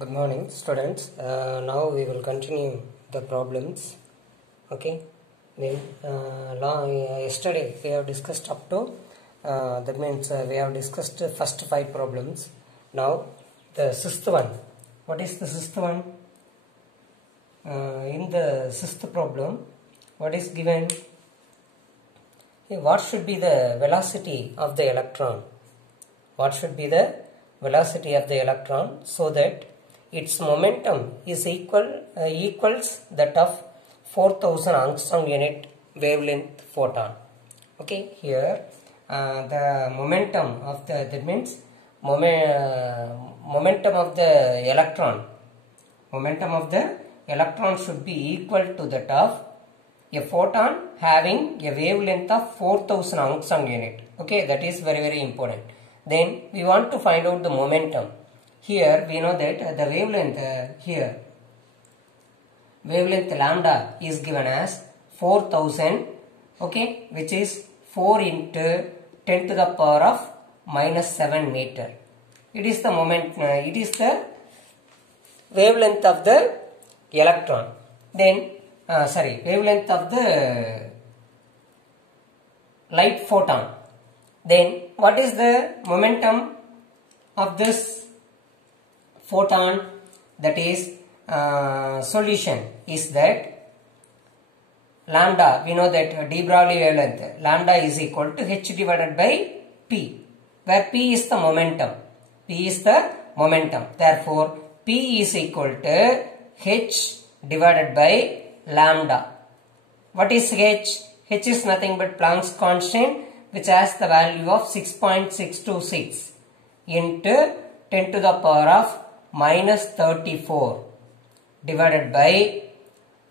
Good morning, students. Now we will continue the problems. Okay. Then yesterday we have discussed up to that means we have discussed the first 5 problems. Now the sixth one. What is the sixth one? In the sixth problem, what is given? What should be the velocity of the electron? What should be the velocity of the electron so that its momentum is equals that of 4000 angstrom unit wavelength photon. Okay, here the momentum of the, that means momentum of the electron should be equal to that of a photon having a wavelength of 4000 angstrom unit. Okay, that is very important. Then we want to find out the momentum. Here we know that the wavelength wavelength lambda is given as 4000, okay, which is 4 into 10 to the power of minus 7 meter. It is the it is the wavelength of the electron. Then wavelength of the light photon. Then what is the momentum of this photon? That is solution is that lambda, we know that de Broglie wavelength lambda is equal to h divided by p, where p is the momentum. Therefore p is equal to h divided by lambda. What is h? H is nothing but Planck's constant, which has the value of 6.626 into 10 to the power of minus 34 divided by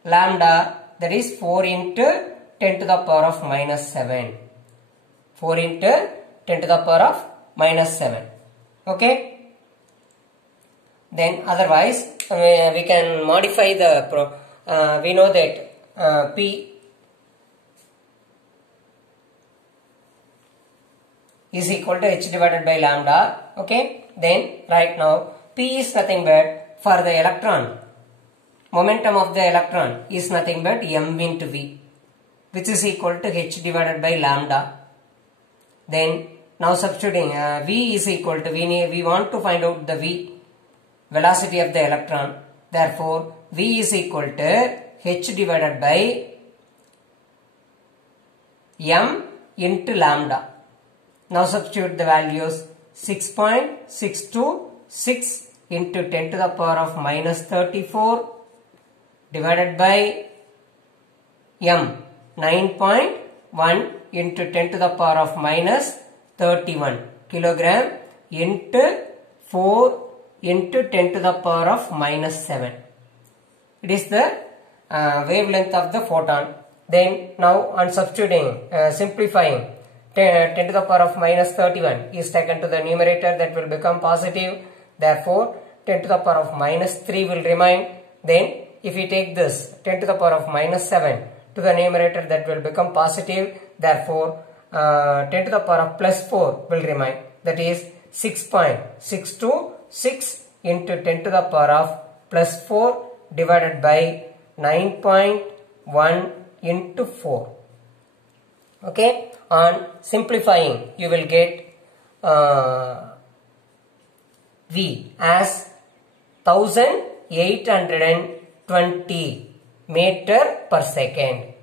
lambda, that is 4 into 10 to the power of minus 7. 4 into 10 to the power of minus 7. Okay. Then otherwise we can modify the we know that P is equal to h divided by lambda. Okay. Then right now P is nothing but, for the electron, momentum of the electron is nothing but m into v, which is equal to h divided by lambda. Then now substituting v is equal to, we want to find out the v, velocity of the electron. Therefore v is equal to h divided by m into lambda. Now substitute the values. 6.626 into 10 to the power of minus 34 divided by m, 9.1 into 10 to the power of minus 31 kilogram into 4 into 10 to the power of minus 7. It is the wavelength of the photon. Then now on substituting, simplifying, 10 to the power of minus 31 is taken to the numerator, that will become positive. Therefore 10 to the power of minus 3 will remain. Then if we take this 10 to the power of minus 7 to the numerator, that will become positive. Therefore 10 to the power of plus 4 will remain. That is 6.626 into 10 to the power of plus 4 divided by 9.1 into 4. Okay. On simplifying, you will get V as 1820 meter per second.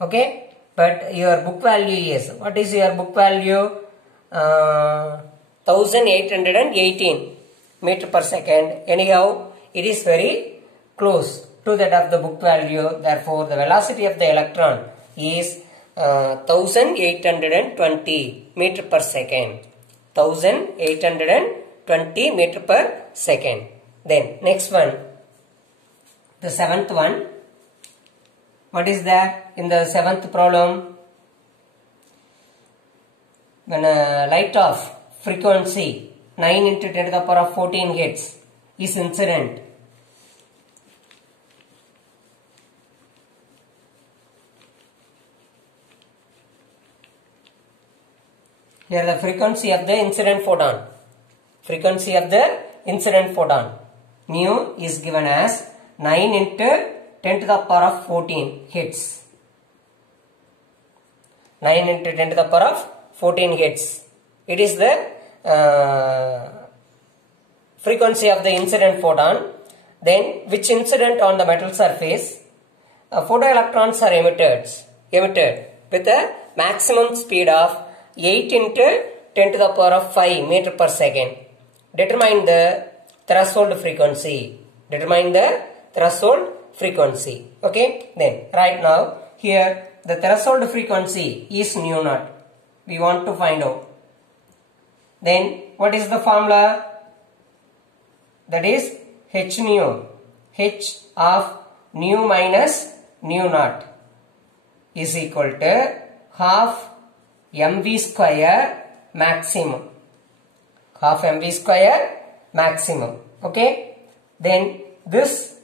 Okay. But your book value is, what is your book value? 1818 meter per second. Anyhow, it is very close to that of the book value. Therefore the velocity of the electron is 1820 meter per second. 1820 meter per second. Then next one, the seventh one. What is there in the seventh problem? When a light of frequency 9 into 10 to the power of 14 hertz is incident, here the frequency of the incident photon. nu is given as 9 into 10 to the power of 14 hits. 9 into 10 to the power of 14 hits. It is the frequency of the incident photon. Then which incident on the metal surface? Photoelectrons are emitted with a maximum speed of 8 into 10 to the power of 5 meter per second. Determine the threshold frequency. Determine the threshold frequency. Okay. Then right now here the threshold frequency is nu naught. We want to find out. Then what is the formula? That is h nu. H of nu minus nu naught is equal to half mv square maximum. Half mv square maximum. Okay. Then this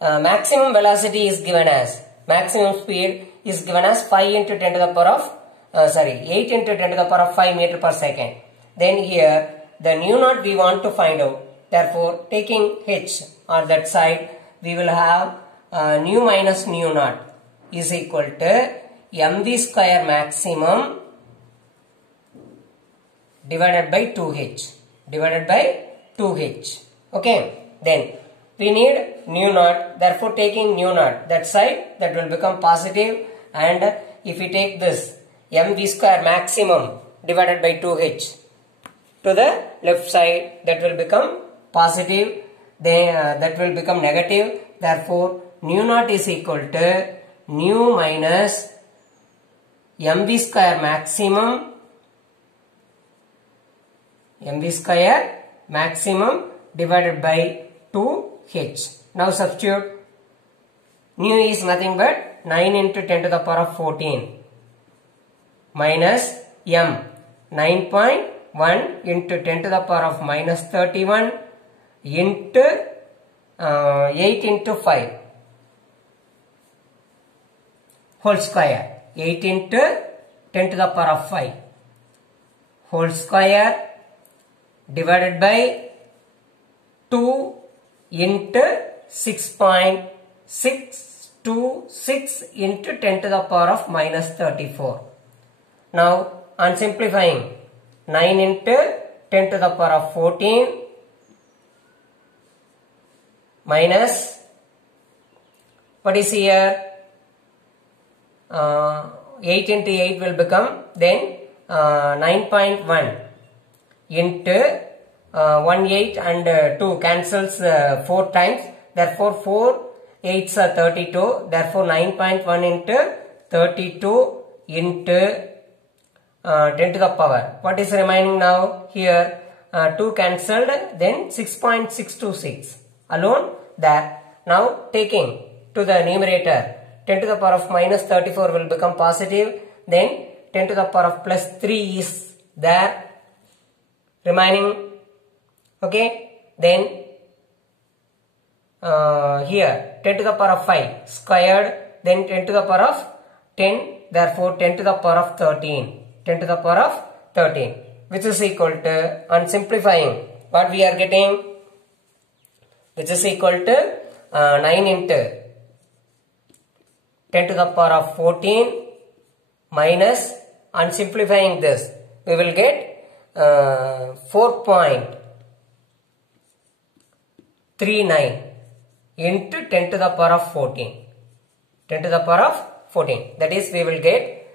maximum velocity is given as, maximum speed is given as 5 into 10 to the power of 8 into 10 to the power of 5 meter per second. Then here the nu naught we want to find out. Therefore, taking h on that side, we will have nu minus nu naught is equal to mv square maximum divided by 2h. Divided by 2h. Okay. Then we need nu naught. Therefore, taking nu naught that side, that will become positive, and if we take this mv square maximum divided by 2h to the left side, that will become positive, then that will become negative. Therefore, nu naught is equal to nu minus mv square maximum divided by 2h. Now substitute. Nu is nothing but 9 into 10 to the power of 14 minus m 9.1 into 10 to the power of minus 31 into 8 into 5 whole square. 8 into 10 to the power of 5 whole square divided by 2 into 6.626 into 10 to the power of minus 34. Now on simplifying, 9 into 10 to the power of 14 minus, what is here, 8 into 8 will become then 9.1 into 1 8 and 2 cancels 4 times. Therefore 4 8s are 32. Therefore 9.1 into 32 into 10 to the power. What is remaining now? Here 2 cancelled, then 6.626 alone there. Now taking to the numerator, 10 to the power of minus 34 will become positive, then 10 to the power of plus 3 is there remaining. Okay, then here 10 to the power of 5 squared, then 10 to the power of 10, therefore 10 to the power of 13, 10 to the power of 13, which is equal to, on simplifying, what we are getting, which is equal to 9 into 10 to the power of 14 minus, on simplifying this, we will get 4.39 into 10 to the power of 14. 10 to the power of 14. That is, we will get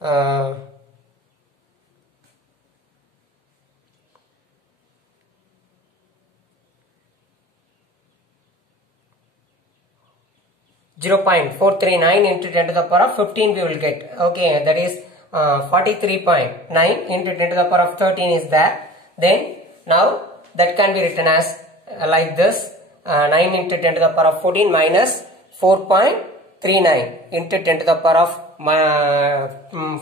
0.439 into 10 to the power of 15 we will get. Okay, that is 43.9 into 10 to the power of 13 is there. Then now that can be written as like this, 9 into 10 to the power of 14 minus 4.39 into 10 to the power of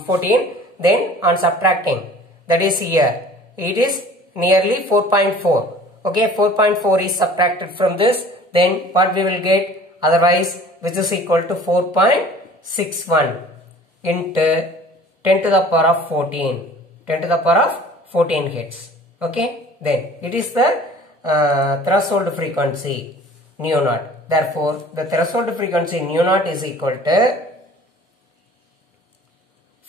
14. Then on subtracting, that is here, it is nearly 4.4. Okay, 4.4 is subtracted from this, then what we will get otherwise, which is equal to 4.61 into 10 to the power of 14. 10 to the power of 14 hits. Okay, then it is the threshold frequency nu naught. Therefore, the threshold frequency nu naught is equal to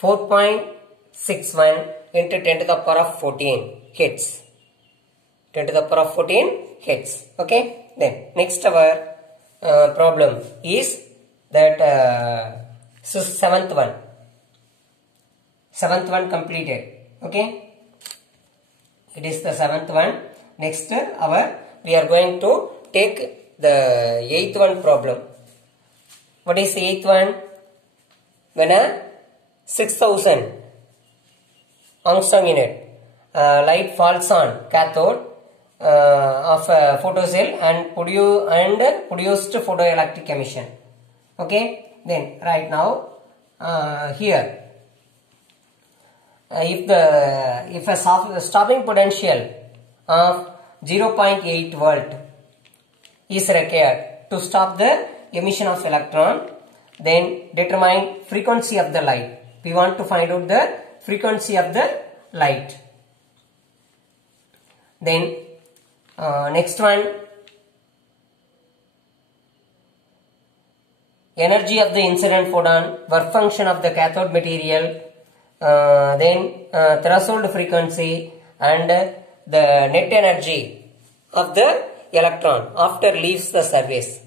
4.61 into 10 to the power of 14 hertz. 10 to the power of 14 hertz. Okay. Then next our problem is that seventh one. Seventh one completed. Okay. It is the seventh one. Next we are going to take the eighth one problem. What is the eighth one? When a 6000 angstrom unit light falls on cathode of a photocell and produced photoelectric emission. Okay. Then right now here if a stopping potential of 0.8 volt is required to stop the emission of electron, then determine frequency of the light. We want to find out the frequency of the light. Then next one, energy of the incident photon, work function of the cathode material, then threshold frequency and the net energy of the electron after leaves the surface.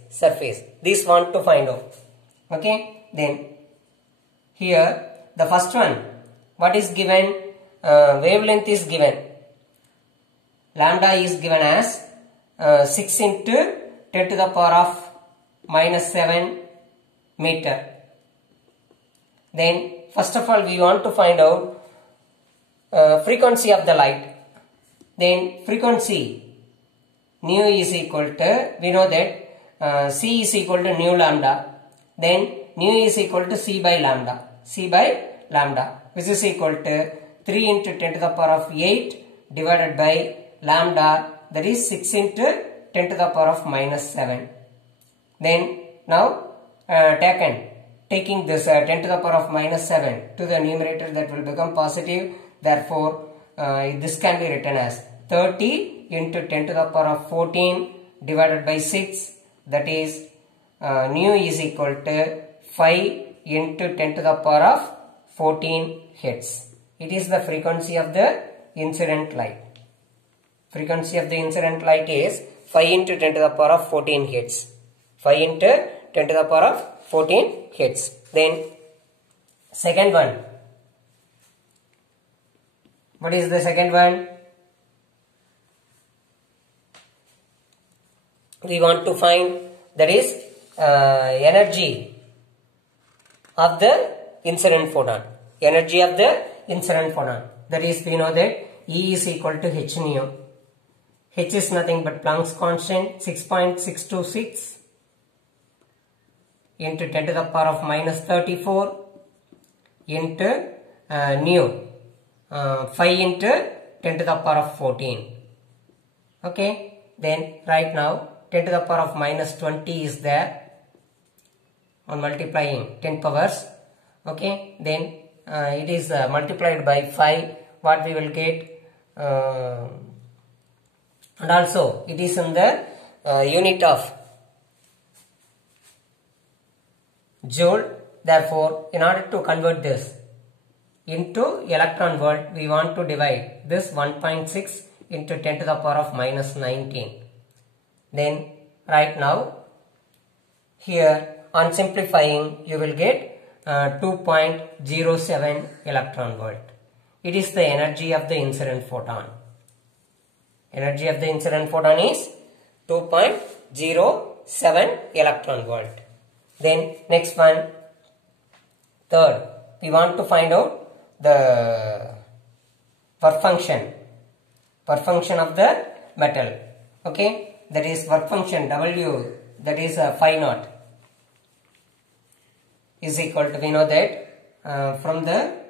This want to find out. Okay. Then here the first one, what is given? Wavelength is given. Lambda is given as 6 into 10 to the power of minus 7 meter. Then first of all we want to find out frequency of the light. Then frequency nu is equal to, we know that C is equal to nu lambda. Then nu is equal to C by lambda. Which is equal to 3 into 10 to the power of 8 divided by lambda, that is 6 into 10 to the power of minus 7. Then now taking this 10 to the power of minus 7 to the numerator, that will become positive. Therefore, this can be written as 30 into 10 to the power of 14 divided by 6, that is nu is equal to 5 into 10 to the power of 14 hertz. It is the frequency of the incident light. Frequency of the incident light is 5 into 10 to the power of 14 hertz. 5 into 10 to the power of 14 hertz. Then second one. What is the second one? We want to find, that is energy of the incident photon. Energy of the incident photon. That is, we know that E is equal to h nu. H is nothing but Planck's constant, 6.626 into 10 to the power of minus 34 into nu, 5 into 10 to the power of 14. Okay. Then right now 10 to the power of minus 20 is there on multiplying 10 powers. Okay. Then it is multiplied by 5. What we will get, and also it is in the unit of joule. Therefore, in order to convert this into electron volt, we want to divide this 1.6 into 10 to the power of minus 19. Then right now here on simplifying you will get 2.07 electron volt. It is the energy of the incident photon. Energy of the incident photon is 2.07 electron volt. Then next one, third, we want to find out the work function of the metal. Okay, that is work function W, that is phi naught is equal to, we know that from the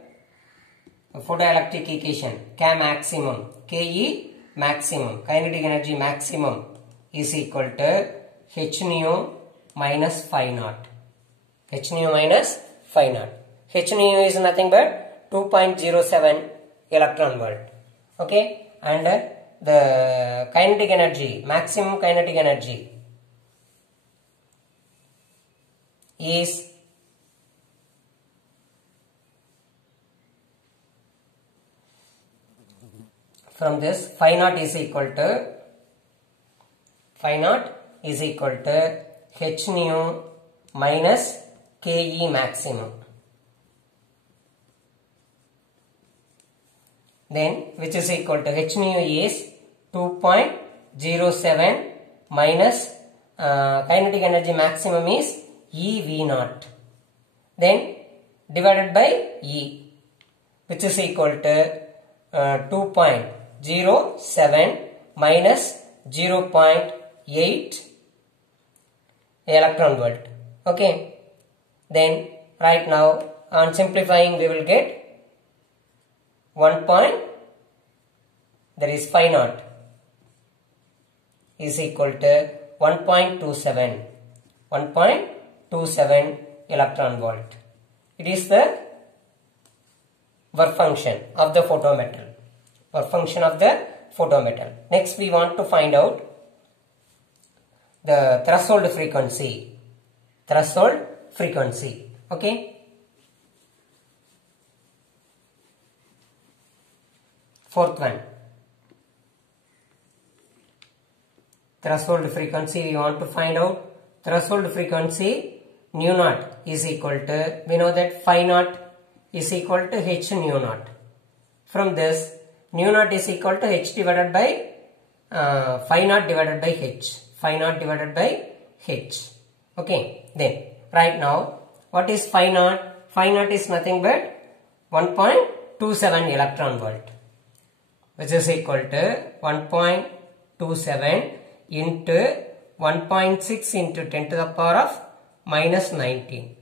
photoelectric equation, K maximum, Ke maximum, kinetic energy maximum is equal to h nu minus phi naught. H nu minus phi naught. H nu is nothing but 2.07 electron volt. Okay, and the kinetic energy, maximum kinetic energy is from this phi naught is equal to h nu minus Ke maximum. Then which is equal to h nu is 2.07 minus kinetic energy maximum is EV naught. Then divided by E, which is equal to 2.07 minus 0.8 electron volt. Okay. Then right now on simplifying we will get 1. That is phi naught is equal to 1.27 electron volt. It is the work function of the photometal. Next we want to find out the threshold frequency. Okay. Fourth one. Threshold frequency we want to find out. Threshold frequency nu naught is equal to, we know that phi naught is equal to h nu naught. From this, nu naught is equal to h divided by phi naught divided by h. Okay. Then right now, what is phi naught? Phi naught is nothing but 1.27 electron volt, which is equal to 1.27 into 1.6 into 10 to the power of minus 19.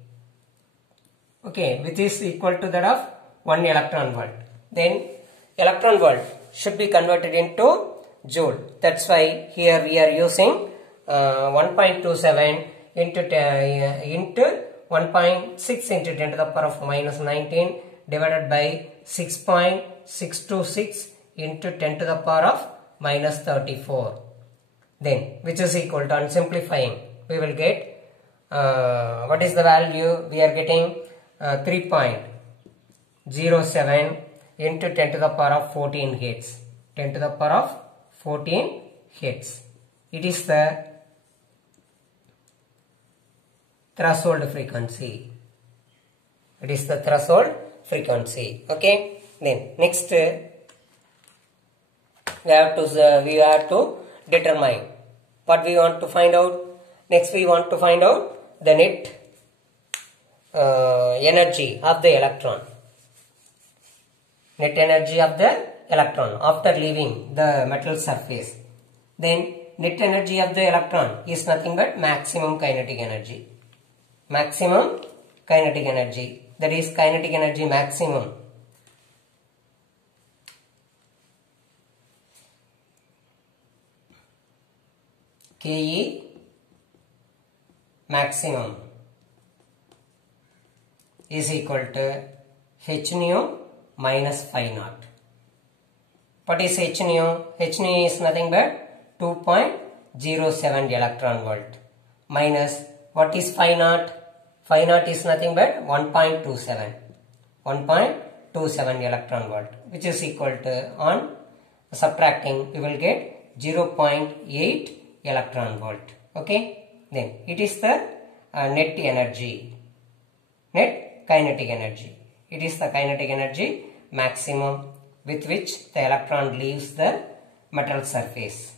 Okay, which is equal to that of 1 electron volt. Then electron volt should be converted into joule. That's why here we are using 1.27 into 1.6 into 10 to the power of minus 19 divided by 6.626 into 10 to the power of minus 34. Then which is equal to, on simplifying, we will get what is the value? We are getting 3.07 into 10 to the power of 14 hertz. 10 to the power of 14 hertz. It is the threshold frequency. Okay. Then next we have to determine what we want to find out. Next we want to find out the net energy of the electron. Net energy of the electron after leaving the metal surface. Then net energy of the electron is nothing but maximum kinetic energy. That is kinetic energy maximum. Ke maximum is equal to h nu minus phi naught. What is h nu? H nu is nothing but 2.07 electron volt minus what is phi naught? Phi naught is nothing but 1.27 electron volt, which is equal to, on subtracting we will get 0.8 electron volt. Okay. Then it is the net kinetic energy. It is the kinetic energy maximum with which the electron leaves the metal surface.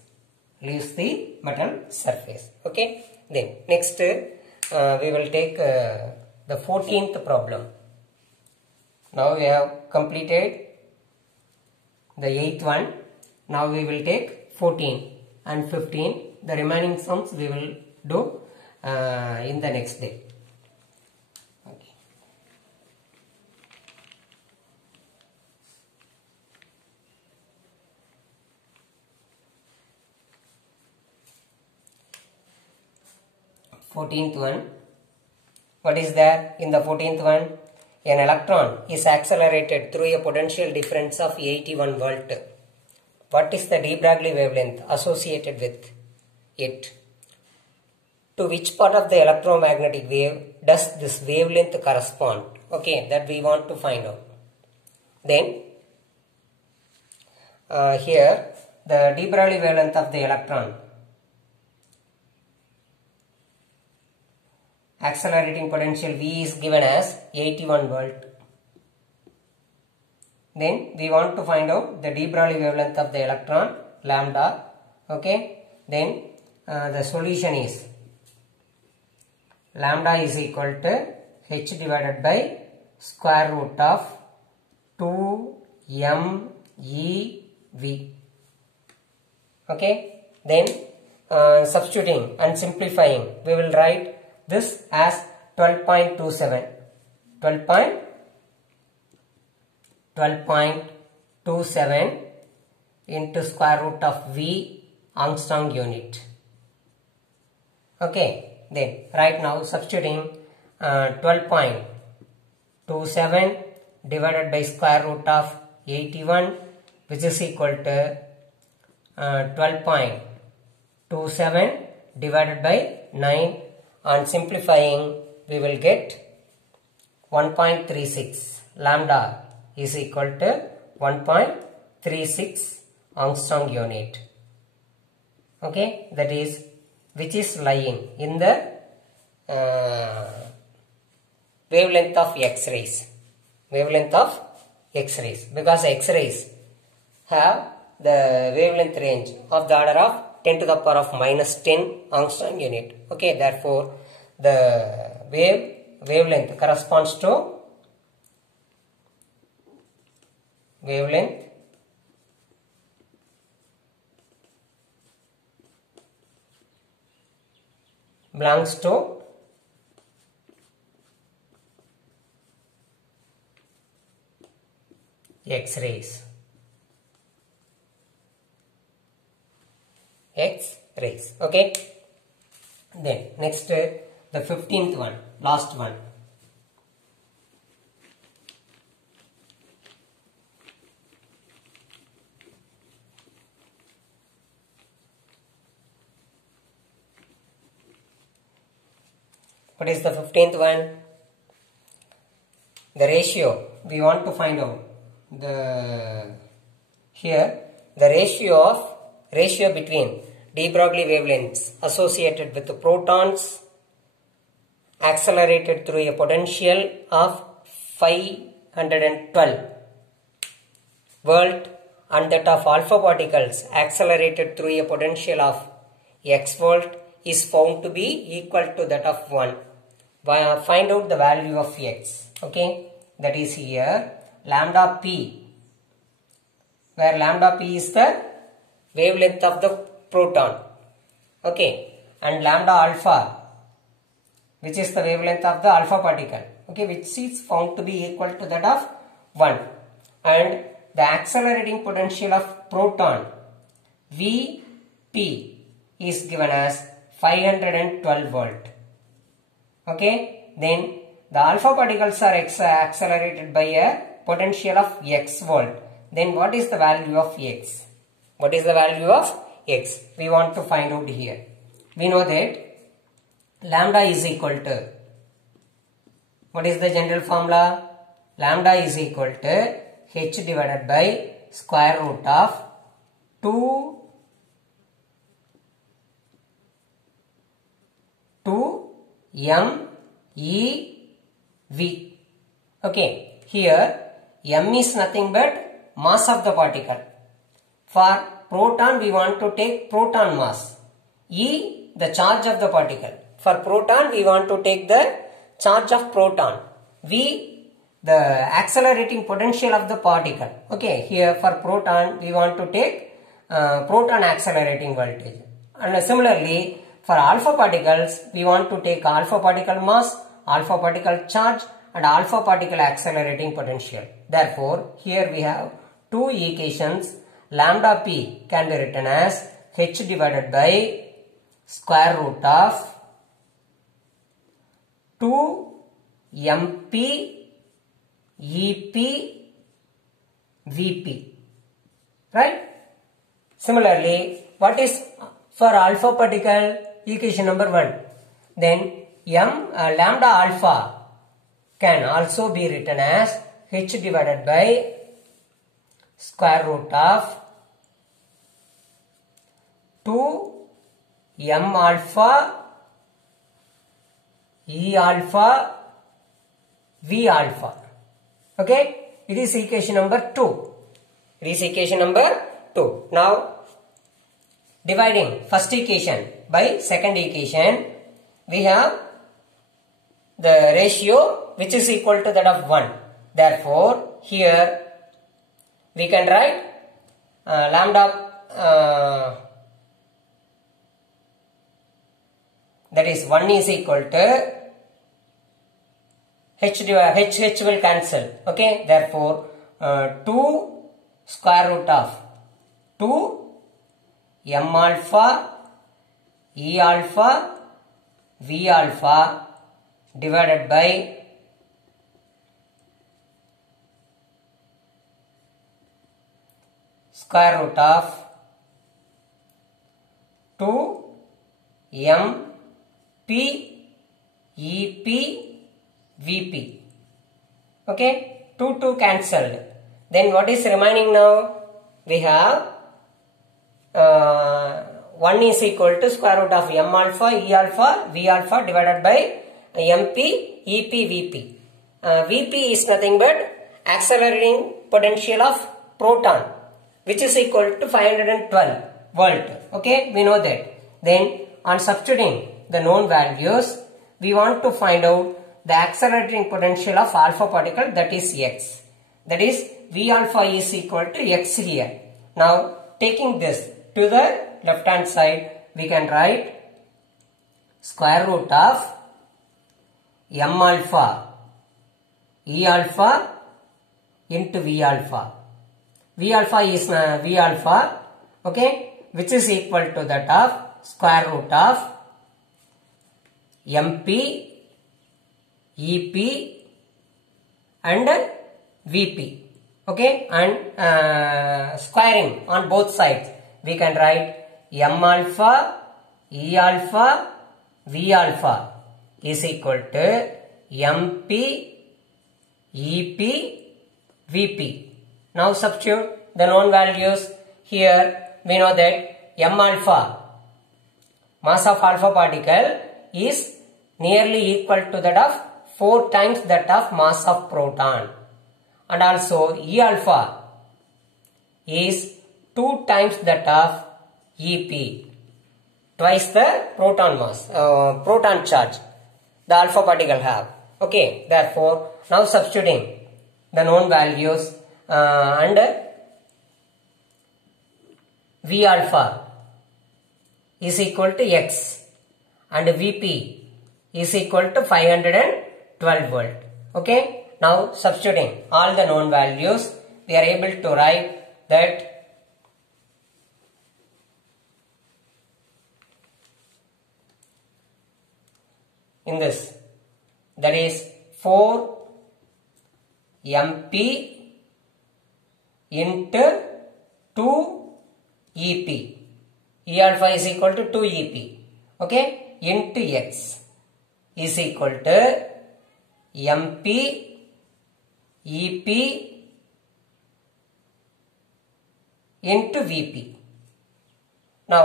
Okay. Then next we will take the 14th problem. Now we have completed the 8th one. Now we will take 14 and 15. The remaining sums we will do in the next day. Okay. Fourteenth one. What is there in the 14th one? An electron is accelerated through a potential difference of 81 volt What is the de Broglie wavelength associated with it? To which part of the electromagnetic wave does this wavelength correspond? Okay, that we want to find out. Then, here the de Broglie wavelength of the electron, accelerating potential V is given as 81 volt. Then we want to find out the de Broglie wavelength of the electron, lambda. Okay, then the solution is lambda is equal to h divided by square root of 2MEV. Okay, then substituting and simplifying, we will write this as 12.27 into square root of V Armstrong unit. Okay, then right now substituting 12.27 divided by square root of 81, which is equal to 12.27 divided by 9. On simplifying, we will get 1.36. Lambda is equal to 1.36 Armstrong unit. Okay, that is which is lying in the wavelength of X-rays. Wavelength of X-rays, because X-rays have the wavelength range of the order of 10 to the power of minus 10 Armstrong unit. Okay, therefore the wavelength corresponds to wavelength belongs to X-rays. X-rays. Okay. Then next, the 15th one, last one. What is the 15th one? The ratio we want to find out. Here the ratio between de Broglie wavelengths associated with the protons accelerated through a potential of 512 volt and that of alpha particles accelerated through a potential of x volt is found to be equal to that of 1. Find out the value of x. Okay, that is here lambda p, where lambda p is the wavelength of the proton. Okay, and lambda alpha, which is the wavelength of the alpha particle. Okay, which is found to be equal to that of 1. And the accelerating potential of proton Vp is given as 512 volt. Okay, then the alpha particles are accelerated by a potential of x volt. Then what is the value of x? What is the value of x? We want to find out here. We know that lambda is equal to, what is the general formula? Lambda is equal to h divided by square root of 2MEV. Okay, here m is nothing but mass of the particle. For proton, we want to take proton mass. E, the charge of the particle. For proton, we want to take the charge of proton. V, the accelerating potential of the particle. Okay, here for proton, we want to take proton accelerating voltage. And similarly, for alpha particles, we want to take alpha particle mass, alpha particle charge, and alpha particle accelerating potential. Therefore, here we have two equations. Lambda p can be written as h divided by square root of 2MP EP Vp. Right? Similarly, what is for alpha particle? Equation number 1. Then lambda alpha can also be written as h divided by square root of 2 m alpha e alpha v alpha. Okay, it is equation number 2. It is equation number 2. Now, dividing first equation by second equation, we have the ratio which is equal to that of 1. Therefore, here we can write lambda that is 1 is equal to h will cancel. Okay, therefore 2 square root of 2 m alpha e alpha v alpha divided by square root of 2 m p e p v p. Okay, 2 cancelled. Then what is remaining now? We have 1 is equal to square root of m alpha e alpha v alpha divided by mp ep vp. Vp is nothing but accelerating potential of proton, which is equal to 512 volt. Okay, we know that. Then on substituting the known values, we want to find out the accelerating potential of alpha particle, that is x. That is v alpha is equal to x here. Now, taking this to the left hand side, we can write square root of m alpha e alpha into v alpha. V alpha is v alpha, okay, which is equal to that of square root of mp ep and vp. Okay, and squaring on both sides, we can write m alpha e alpha v alpha is equal to mp ep vp. Now substitute the known values. Here we know that m alpha, mass of alpha particle, is nearly equal to that of 4 times that of mass of proton, and also E alpha is 2 times that of EP, twice the proton mass, proton charge the alpha particle have. Okay, therefore now substituting the known values and V alpha is equal to x and Vp is equal to 512 volt. Okay, now substituting all the known values, we are able to write that in this, that is 4 mp into 2 ep. E alpha is equal to 2 ep. Okay, into x is equal to mp ep into vp. Now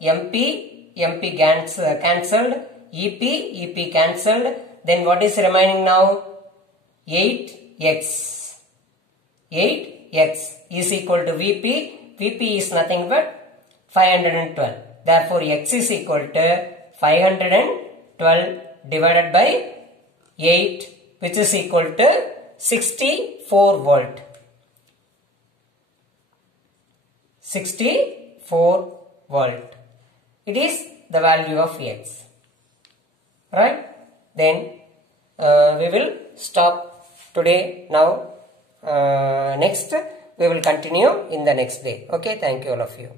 mp cancelled, ep cancelled. Then what is remaining now? 8x is equal to vp. Vp is nothing but 512. Therefore x is equal to 512 divided by 8, which is equal to 64 volt. 64 volt. It is the value of x. Right? Then we will stop today now. Next we will continue in the next day. Okay, thank you all of you.